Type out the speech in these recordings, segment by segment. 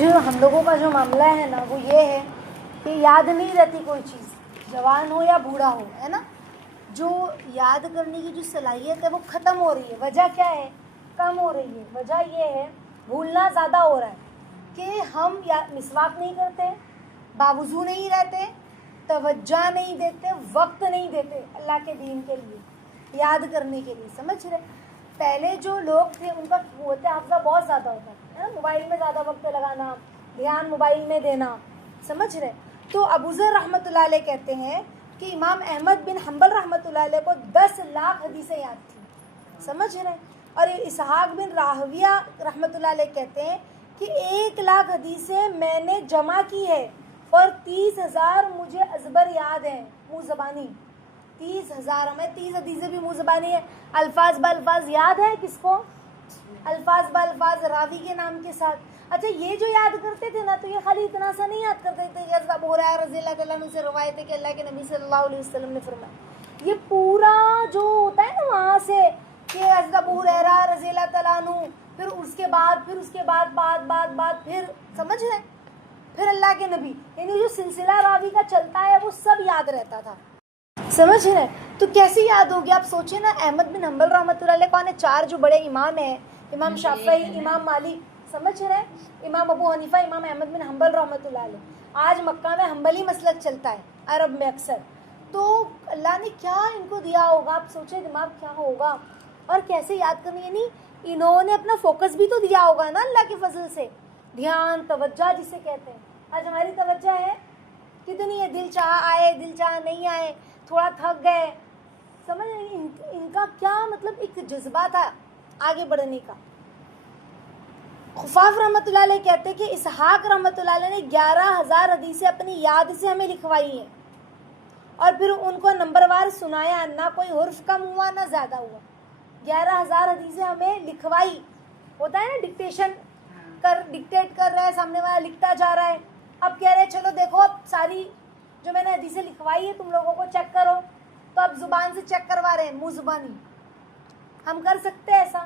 جو ہم لوگوں کا جو معاملہ ہے نا وہ یہ ہے کہ یاد نہیں رہتی کوئی چیز، جوان ہو یا بوڑھا ہو، ہے نا. جو یاد کرنے کی جو صلاحیت ہے وہ ختم ہو رہی ہے. وجہ کیا ہے؟ کم ہو رہی ہے. وجہ یہ ہے بھولنا زیادہ ہو رہا ہے کہ ہم مسواک نہیں کرتے، باوضو نہیں رہتے، توجہ نہیں دیتے، وقت نہیں دیتے اللہ کے دین کے لیے، یاد کرنے کے لیے. سمجھ رہے؟ پہلے جو لوگ تھے ان کا قوت حافظہ بہت زیادہ ہوتا ہے نا، موبائل میں زیادہ وقت لگانا، دھیان موبائل میں دینا. سمجھ رہے؟ تو ابو ذر رحمۃ اللہ علیہ کہتے ہیں کہ امام احمد بن حنبل رحمۃ اللہ علیہ کو 10 لاکھ حدیثیں یاد تھیں. سمجھ رہے؟ اور اسحاق بن راہویہ رحمۃ اللہ علیہ کہتے ہیں کہ 1 لاکھ حدیثیں میں نے جمع کی ہے اور 30,000 مجھے ازبر یاد ہیں منہ زبانی. 30,000 ہمیں 30 حدیثیں بھی منہ زبانی ہے. الفاظ بالفاظ یاد ہے کس کو؟ الفاظ بالفاظ راوی کے نام کے ساتھ. اچھا یہ جو یاد کرتے تھے نا تو یہ خالی اتنا سا نہیں یاد کرتے تھے کہ حضرت ابو ہریرہ رضی اللہ عنہ سے روایت ہے کہ اللہ کے نبی صلی اللہ علیہ وسلم نے فرمایا. یہ پورا جو ہوتا ہے نا وہاں سے کہ حضرت ابو ہریرہ رضی اللہ تعالیٰ عنہ، پھر اس کے بعد بعد پھر سمجھ رہے پھر اللہ کے نبی، یعنی جو سلسلہ راوی کا چلتا ہے وہ سب یاد رہتا تھا. سمجھ رہے؟ تو کیسے یاد ہوگی؟ آپ سوچیں نا، احمد بن حنبل رحمۃ اللہ علیہ کون ہے؟ 4 جو بڑے امام ہیں، امام شافعی، امام مالک، سمجھ رہے، امام ابو حنیفہ، امام احمد بن حنبل رحمۃ اللہ علیہ. آج مکہ میں حنبلی مسلک چلتا ہے، عرب میں اکثر. تو اللہ نے کیا ان کو دیا ہوگا؟ آپ سوچیں دماغ کیا ہوگا اور کیسے یاد کرنی. یعنی انہوں نے اپنا فوکس بھی تو دیا ہوگا نا اللہ کے فضل سے، دھیان، توجہ جسے کہتے ہیں. آج ہماری توجہ ہے کتنی ہے؟ دل چاہ آئے، دل چاہ نہیں آئے، تھوڑا تھک گئے. سمجھ رہے؟ ان کا کیا مطلب ایک جذبہ تھا آگے بڑھنے کا. خفاف رحمۃ اللہ علیہ کہتے ہیں کہ اسحاق رحمۃ اللہ علیہ نے 11,000 حدیثیں اپنی یاد سے ہمیں لکھوائی ہیں اور پھر ان کو نمبر وار سنایا، نہ کوئی حرف کم ہوا نہ زیادہ ہوا. 11,000 حدیثیں ہمیں لکھوائی. ہوتا ہے نا ڈکٹیشن ڈکٹیٹ کر رہا ہے، سامنے والا لکھتا جا رہا ہے. اب کہہ رہے چلو دیکھو اب ساری جو میں نے حدیثیں لکھوائی ہے تم لوگوں کو چیک کرو. تو اب زبان سے چیک کروا رہے ہیں، منہ زبانی. ہم کر سکتے ہیں ایسا؟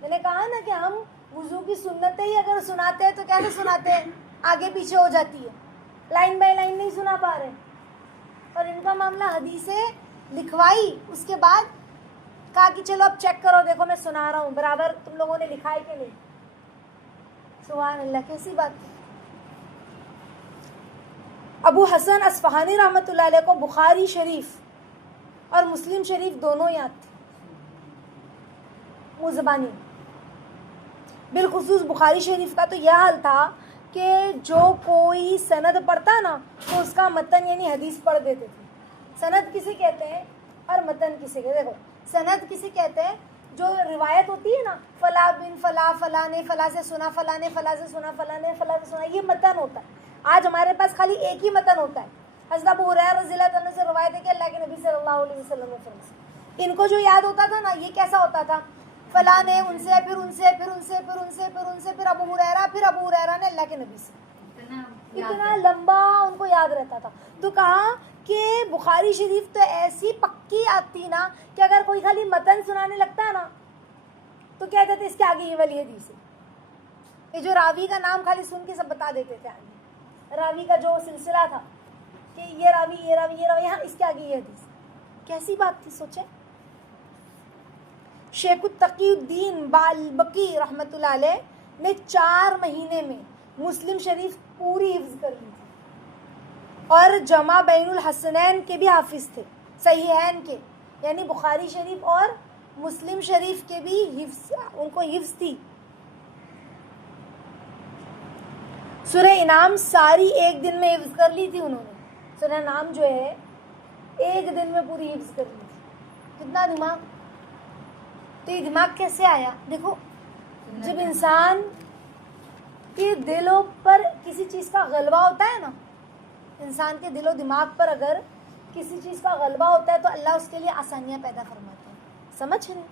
میں نے کہا نا کہ ہم وضو کی سنتیں ہی اگر سناتے ہیں تو کیسے سناتے ہیں؟ آگے پیچھے ہو جاتی ہے، لائن بائی لائن نہیں سنا پا رہے. اور ان کا معاملہ حدیثیں لکھوائی، اس کے بعد کہا کہ چلو اب چیک کرو، دیکھو میں سنا رہا ہوں برابر تم لوگوں نے لکھا ہے کہ نہیں. سبحان اللہ، کیسی بات ہے. ابو حسن اصفہانی رحمۃ اللہ علیہ کو بخاری شریف اور مسلم شریف دونوں یاد تھے منہ زبانی. بالخصوص بخاری شریف کا تو یہ حال تھا کہ جو کوئی سند پڑھتا نا تو اس کا متن یعنی حدیث پڑھ دیتے تھے. سند کسے کہتے ہیں اور متن کسے کہتے ہیں؟ دیکھو سند کسے کہتے ہیں؟ جو روایت ہوتی ہے نا، فلاں بن فلاں، فلاں نے فلاں سے سنا، فلاں نے فلاں سے سنا، فلاں نے فلاں سے سنا، یہ متن ہوتا ہے. آج ہمارے پاس خالی ایک ہی متن ہوتا ہے. حضرت ابو ہریرہ رضی اللہ عنہ سے روایت ہے کہ اللہ کے نبی صلی اللہ علیہ وسلم نے فرمایا. ان کو جو یاد ہوتا تھا نا، یہ کیسا ہوتا تھا؟ فلاں نے ان سے، پھر ان سے، پھر ان سے، پھر ان سے، پھر ان سے، پھر ابو ہریرہ، پھر ابو ہریرہ نے اللہ کے نبی سے. اتنا لمبا ان کو یاد رہتا تھا. تو کہا کہ بخاری شریف تو ایسی پکی یاد تھی نا کہ اگر کوئی خالی متن سنانے لگتا ہے نا تو کہتے تھے اس کے آگے یہ والی حدیث ہے. یہ جو راوی کا نام خالی سن کے سب بتا دیتے تھے آگے، راوی کا جو سلسلہ تھا کہ یہ راوی، یہ راوی، یہ راوی، ہاں اس کے آگے یہ حدیث. کیسی بات تھی سوچیں. شیخ التقی الدین بالبکی رحمۃ اللہ علیہ نے 4 مہینے میں مسلم شریف پوری حفظ کر لی تھی اور جمع بین الحسنین کے بھی حافظ تھے، صحیحین کے یعنی بخاری شریف اور مسلم شریف کے بھی حفظ، ان کو حفظ تھی. سورہ انعام ساری ایک دن میں حفظ کر لی تھی انہوں نے. سورہ انعام جو ہے ایک دن میں پوری حفظ کر لی تھی. کتنا دماغ. تو یہ دماغ کیسے آیا؟ دیکھو جب انسان کے دلوں پر کسی چیز کا غلبہ ہوتا ہے نا، انسان کے دل و دماغ پر اگر کسی چیز کا غلبہ ہوتا ہے تو اللہ اس کے لیے آسانیاں پیدا فرماتا ہے. سمجھ رہے؟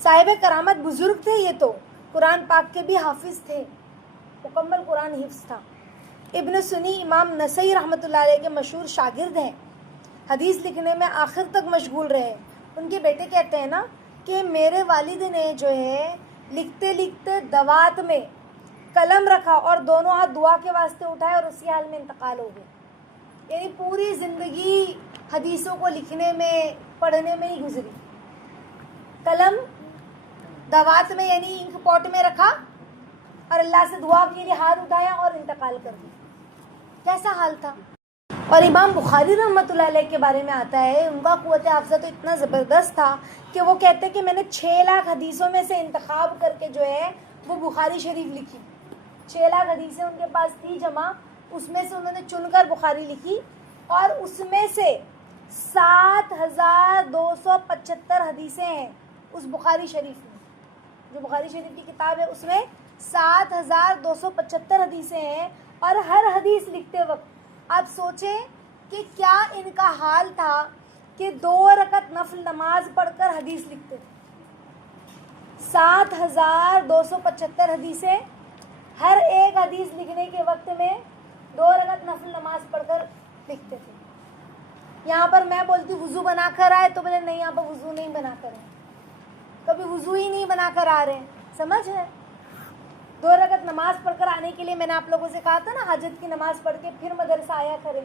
صاحب کرامت بزرگ تھے یہ، تو قرآن پاک کے بھی حافظ تھے، مکمل قرآن حفظ تھا. ابن سنی امام نسائی رحمۃ اللہ علیہ کے مشہور شاگرد ہیں، حدیث لکھنے میں آخر تک مشغول رہے. ان کے بیٹے کہتے ہیں نا کہ میرے والد نے جو ہے لکھتے لکھتے دوات میں قلم رکھا اور دونوں ہاتھ دعا کے واسطے اٹھائے اور اسی حال میں انتقال ہو گیا. یعنی پوری زندگی حدیثوں کو لکھنے میں پڑھنے میں ہی گزری. قلم دوات میں یعنی انک پاٹ میں رکھا اور اللہ سے دعا کے لیے ہاتھ اٹھایا اور انتقال کر دیا. کیسا حال تھا. اور امام بخاری رحمۃ اللہ علیہ کے بارے میں آتا ہے ان کا قوت حافظہ تو اتنا زبردست تھا کہ وہ کہتے کہ میں نے 6 لاکھ حدیثوں میں سے انتخاب کر کے جو ہے وہ بخاری شریف لکھی. 6 لاکھ حدیثیں ان کے پاس تھی جمع, اس میں سے انہوں نے چن کر بخاری لکھی اور اس میں سے 7,275 حدیثیں ہیں اس بخاری شریف میں. جو بخاری شریف کی کتاب ہے اس میں 7,275 حدیثیں ہیں. اور ہر حدیث لکھتے وقت آپ سوچیں کہ کیا ان کا حال تھا کہ 2 رکعت نفل نماز پڑھ کر حدیث لکھتے تھے. 7,275 حدیثیں, ہر ایک حدیث لکھنے کے وقت میں 2 رکعت نفل نماز پڑھ کر لکھتے تھے. یہاں پر میں بولتی وضو بنا کر آئے تو بولے نہیں یہاں پر وضو نہیں بنا کر آئے, کبھی وضو ہی نہیں بنا کر آ رہے ہیں. سمجھ ہے. 2 رکعت نماز پڑھ کر آنے کے لیے میں نے آپ لوگوں سے کہا تھا نا حاجت کی نماز پڑھ کے پھر مدرسہ آیا کریں.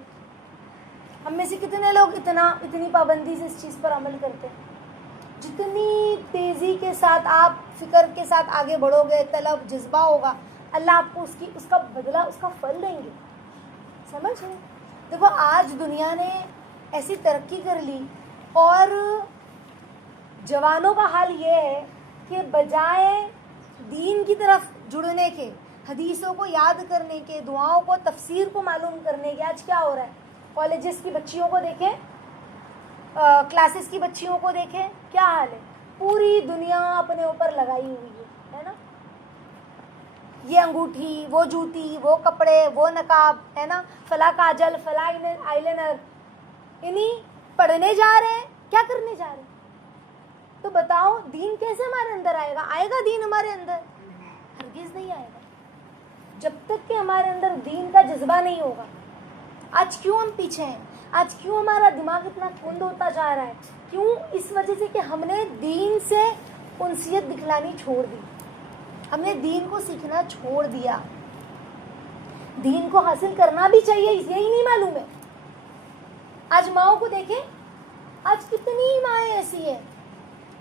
ہم میں سے کتنے لوگ اتنی پابندی سے اس چیز پر عمل کرتے ہیں. جتنی تیزی کے ساتھ آپ فکر کے ساتھ آگے بڑھو گے, طلب جذبہ ہوگا, اللہ آپ کو اس کا بدلہ اس کا پھل دیں گے. سمجھ ہے. دیکھو آج دنیا نے ایسی ترقی کر لی اور جوانوں کا حال یہ ہے کہ بجائے دین کی طرف جڑنے کے, حدیثوں کو یاد کرنے کے, دعاؤں کو تفسیر کو معلوم کرنے کے, آج کیا ہو رہا ہے. کالجز کی بچیوں کو دیکھیں, کلاسز کی بچیوں کو دیکھیں, کیا حال ہے. پوری دنیا اپنے اوپر لگائی ہوئی ہے نا. یہ انگوٹھی, وہ جوتی, وہ کپڑے, وہ نقاب, ہے نا, فلاں کاجل, فلاں آئی لائنر. انہیں پڑھنے جا رہے ہیں, کیا کرنے جا رہے ہیں. تو بتاؤ دین کیسے ہمارے اندر آئے گا. آئے گا دین ہمارے اندر؟ ہرگز نہیں آئے گا جب تک کہ ہمارے اندر دین کا جذبہ نہیں ہوگا. آج کیوں ہم پیچھے ہیں, آج کیوں ہمارا دماغ اتنا کند ہوتا جا رہا ہے. کیوں؟ اس وجہ سے کہ ہم نے دین سے انسیت دکھلانی چھوڑ دی, ہم نے دین کو سیکھنا چھوڑ دیا. دین کو حاصل کرنا بھی چاہیے, یہی نہیں معلوم ہے. آج ماؤں کو دیکھیں, آج کتنی مائیں ایسی ہیں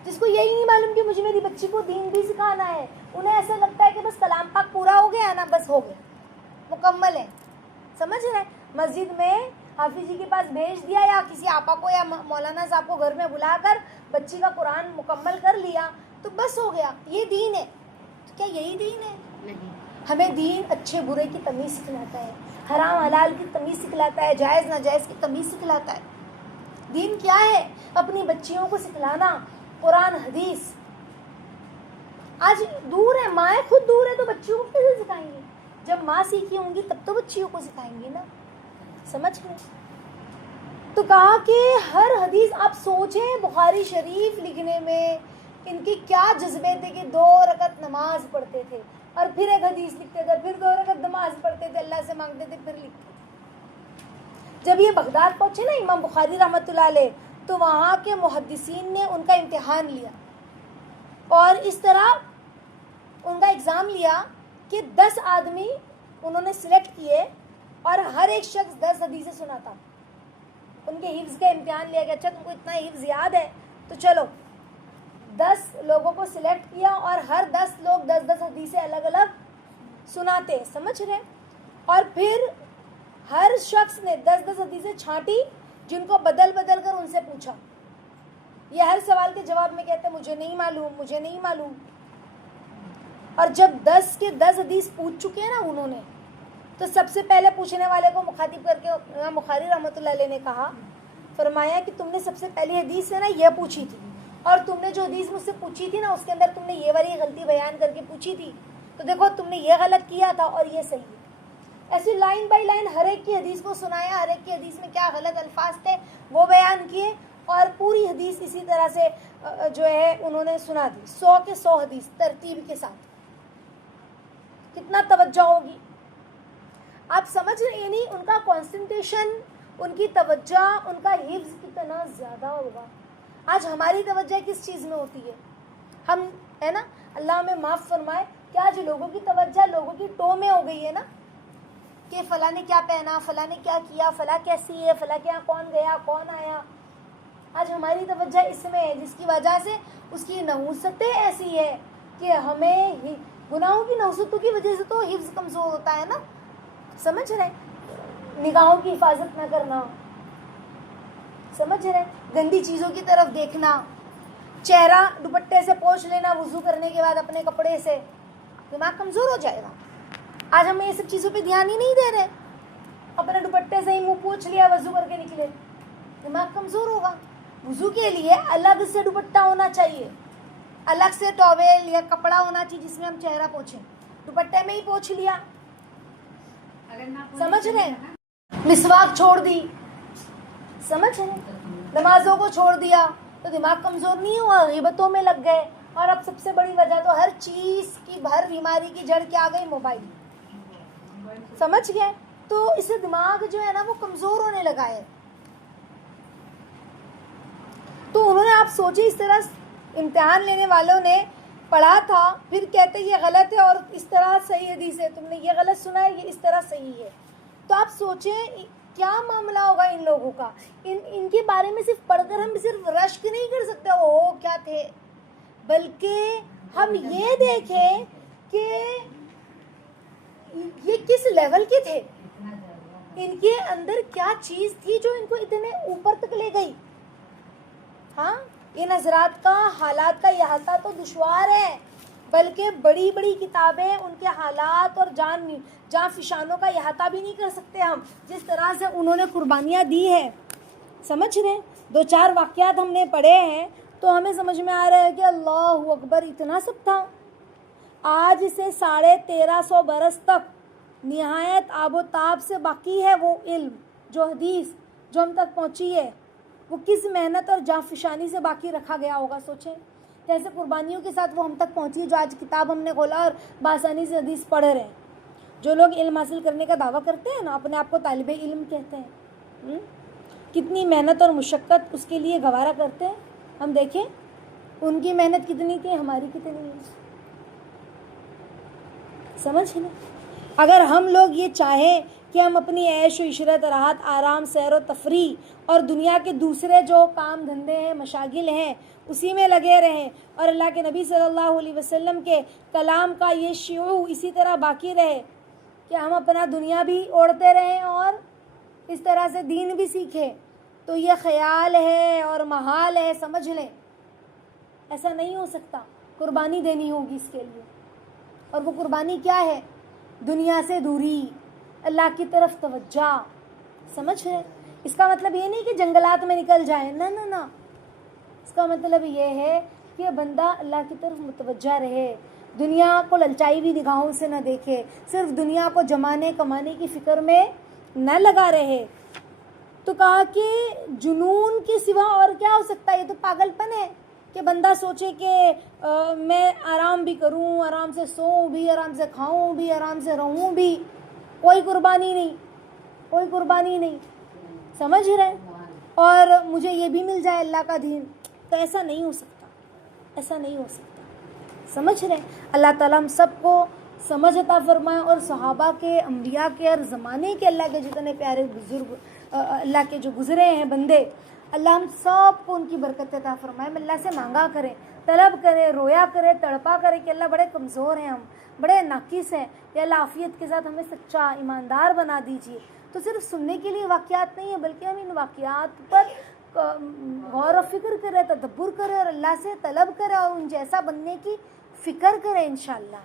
جس کو یہی نہیں معلوم کہ مجھے میری بچی کو دین بھی سکھانا ہے. انہیں ایسا لگتا ہے کہ بس کلام پاک پورا ہو گیا نا, بس ہو گیا, مکمل ہے. سمجھ رہے ہیں. مسجد میں حافظ جی کے پاس بھیج دیا یا کسی آپا کو یا مولانا صاحب کو گھر میں بلا کر بچی کا قرآن مکمل کر لیا تو بس ہو گیا, یہ دین ہے. تو کیا یہی دین ہے؟ نہیں. ہمیں دین اچھے برے کی تمیز سکھلاتا ہے, حرام حلال کی تمیز سکھلاتا ہے, جائز ناجائز کی تمیز سکھلاتا ہے. دین کیا ہے؟ اپنی بچیوں کو سکھلانا قرآن حدیث. آج دور ہے, مائیں خود دور ہے تو بچیوں کو کیسے سکھائیں گی. جب ماں سیکھی ہوں گی تب تو بچیوں کو سکھائیں گی نا. سمجھ گئے. تو کہا کہ ہر حدیث آپ سوچیں بخاری شریف لکھنے میں ان کے کیا جذبے تھے کہ 2 رکعت نماز پڑھتے تھے اور پھر ایک حدیث لکھتے تھے, پھر 2 رکعت نماز پڑھتے تھے, اللہ سے مانگتے تھے, پھر لکھتے تھے. جب یہ بغداد پہنچے نا امام بخاری رحمۃ اللہ علیہ تو وہاں کے محدثین نے ان کا امتحان لیا اور اس طرح ان کا ایگزام لیا کہ 10 آدمی انہوں نے سلیکٹ کیے اور ہر ایک شخص 10 حدیثیں سناتا. ان کے حفظ کا امتحان لیا کہ اچھا تم کو اتنا حفظ یاد ہے تو چلو 10 لوگوں کو سلیکٹ کیا اور ہر 10 لوگ 10 حدیثیں الگ الگ سناتے. سمجھ رہے. اور پھر ہر شخص نے 10 حدیثیں چھانٹی جن کو بدل بدل کر ان سے پوچھا. یہ ہر سوال کے جواب میں کہتے مجھے نہیں معلوم, مجھے نہیں معلوم. اور جب 10 کے 10 حدیث پوچھ چکے ہیں نا انہوں نے, تو سب سے پہلے پوچھنے والے کو مخاطب کر کے امام بخاری رحمۃ اللہ علیہ نے کہا, فرمایا کہ تم نے سب سے پہلی حدیث ہے نا یہ پوچھی تھی, اور تم نے جو حدیث مجھ سے پوچھی تھی نا اس کے اندر تم نے یہ والی غلطی بیان کر کے پوچھی تھی, تو دیکھو تم نے یہ غلط کیا تھا اور یہ صحیح ہے. ایسی لائن بائی لائن ہر ایک کی حدیث کو سنایا, ہر ایک کی حدیث میں کیا غلط الفاظ تھے وہ بیان کیے, اور پوری حدیث اسی طرح سے جو ہے انہوں نے سنا دی. 100 کے 100 حدیث ترتیب کے ساتھ. کتنا توجہ ہوگی آپ سمجھ رہے. یعنی ان کا کنسنٹریشن, ان کی توجہ, ان کا حفظ کتنا زیادہ ہوگا. آج ہماری توجہ کس چیز میں ہوتی ہے؟ ہم ہے نا, اللہ ہمیں معاف فرمائے, کہ آج لوگوں کی توجہ لوگوں کی ٹو میں ہو گئی ہے نا، کہ فلاں نے کیا پہنا، فلاں نے کیا کیا، فلاں کیسی ہے، فلاں کے یہاں کون گیا کون آیا. آج ہماری توجہ اس میں ہے، جس کی وجہ سے اس کی نحوستیں ایسی ہے کہ ہمیں گناہوں کی نحوستوں کی وجہ سے تو حفظ کمزور ہوتا ہے نا. سمجھ رہے؟ نگاہوں کی حفاظت نہ کرنا، سمجھ رہے؟ گندی چیزوں کی طرف دیکھنا، چہرہ دوپٹے سے پوچھ لینا وضو کرنے کے بعد اپنے کپڑے سے، دماغ کمزور ہو جائے گا. آج ہم یہ سب چیزوں پہ دھیان ہی نہیں دے رہے، اپنے دوپٹے سے ہی منہ پوچھ لیا وضو کر کے نکلے، دماغ کمزور ہوگا. وضو کے لیے الگ سے دوپٹہ ہونا چاہیے، الگ سے ٹاویل یا کپڑا ہونا چاہیے جس میں ہم چہرہ پوچھیں. دوپٹے میں ہی پوچھ لیا، سمجھ رہے؟ مسواک چھوڑ دی، سمجھ رہے؟ نمازوں کو چھوڑ دیا تو دماغ کمزور نہیں ہوا، غیبتوں میں لگ گئے. اور اب سب سے بڑی وجہ تو ہر چیز کی ہر بیماری کی جڑ کیا آ گئی؟ موبائل. سمجھ گئے؟ تو اس سے دماغ جو ہے نا وہ کمزور ہونے لگا ہے. تو انہوں نے آپ سوچے اس طرح امتحان لینے والوں نے پڑھا تھا، پھر کہتے یہ غلط ہے اور اس طرح صحیح حدیث ہے، تم نے یہ غلط سنا ہے، یہ اس طرح صحیح ہے. تو آپ سوچیں کیا معاملہ ہوگا ان لوگوں کا. ان کے بارے میں صرف پڑھ کر ہم صرف رشک نہیں کر سکتے وہ کیا تھے، بلکہ ہم یہ دیکھیں کہ یہ کس لیول کے تھے، ان کے اندر کیا چیز تھی جو ان کو اتنے اوپر تک لے گئی. ہاں، ان حضرات کا حالات کا احاطہ تو دشوار ہے، بلکہ بڑی بڑی کتابیں ان کے حالات اور جان فشانوں کا احاطہ بھی نہیں کر سکتے ہم، جس طرح سے انہوں نے قربانیاں دی ہیں. سمجھ رہے ہیں؟ 2-4 واقعات ہم نے پڑھے ہیں تو ہمیں سمجھ میں آ رہا ہے کہ اللہ اکبر اتنا سب تھا. آج سے 1350 برس تک نہایت آب و تاب سے باقی ہے وہ علم، جو حدیث جو ہم تک پہنچی ہے، وہ کس محنت اور جانفشانی سے باقی رکھا گیا ہوگا. سوچیں کیسے قربانیوں کے ساتھ وہ ہم تک پہنچی ہے، جو آج کتاب ہم نے کھولا اور بآسانی سے حدیث پڑھ رہے ہیں. جو لوگ علم حاصل کرنے کا دعویٰ کرتے ہیں نا، اپنے آپ کو طالب علم کہتے ہیں، کتنی محنت اور مشقت اس کے لیے گوارا کرتے ہیں. ہم دیکھیں ان کی محنت کتنی تھی، ہماری کتنی ہے. سمجھ لیں؟ اگر ہم لوگ یہ چاہیں کہ ہم اپنی عیش و عشرت، راحت، آرام، سیر و تفریح اور دنیا کے دوسرے جو کام دھندے ہیں، مشاغل ہیں، اسی میں لگے رہیں، اور اللہ کے نبی صلی اللہ علیہ وسلم کے کلام کا یہ شعور اسی طرح باقی رہے کہ ہم اپنا دنیا بھی اوڑھتے رہیں اور اس طرح سے دین بھی سیکھیں، تو یہ خیال ہے اور محال ہے. سمجھ لیں ایسا نہیں ہو سکتا. قربانی دینی ہوگی اس کے لیے، اور وہ قربانی کیا ہے؟ دنیا سے دوری، اللہ کی طرف توجہ. سمجھ رہے؟ اس کا مطلب یہ نہیں کہ جنگلات میں نکل جائیں، نہ نہ نہ. اس کا مطلب یہ ہے کہ بندہ اللہ کی طرف متوجہ رہے، دنیا کو للچائی ہوئی نگاہوں سے نہ دیکھے، صرف دنیا کو جمانے کمانے کی فکر میں نہ لگا رہے. تو کہا کہ جنون کے سوا اور کیا ہو سکتا ہے؟ یہ تو پاگل پن ہے کہ بندہ سوچے کہ میں آرام بھی کروں، آرام سے سوؤں بھی، آرام سے کھاؤں بھی، آرام سے رہوں بھی، کوئی قربانی نہیں، کوئی قربانی نہیں. سمجھ رہے؟ اور مجھے یہ بھی مل جائے اللہ کا دین. تو ایسا نہیں ہو سکتا، ایسا نہیں ہو سکتا. سمجھ رہے؟ اللہ تعالیٰ ہم سب کو سمجھ عطا فرمائے، اور صحابہ کے، انبیاء کے، اور زمانے کے اللہ کے جتنے پیارے بزرگ اللہ کے جو گزرے ہیں بندے، اللہ ہم سب کو ان کی برکت عطا فرمائے. ہم اللہ سے مانگا کریں، طلب کریں، رویا کریں، تڑپا کریں کہ اللہ بڑے کمزور ہیں، ہم بڑے ناقص ہیں، یا اللہ عافیت کے ساتھ ہمیں سچا ایماندار بنا دیجیے. تو صرف سننے کے لیے واقعات نہیں ہیں، بلکہ ہم ان واقعات پر غور و فکر کریں، تدبر کریں، اور اللہ سے طلب کریں، اور ان جیسا بننے کی فکر کریں انشاءاللہ.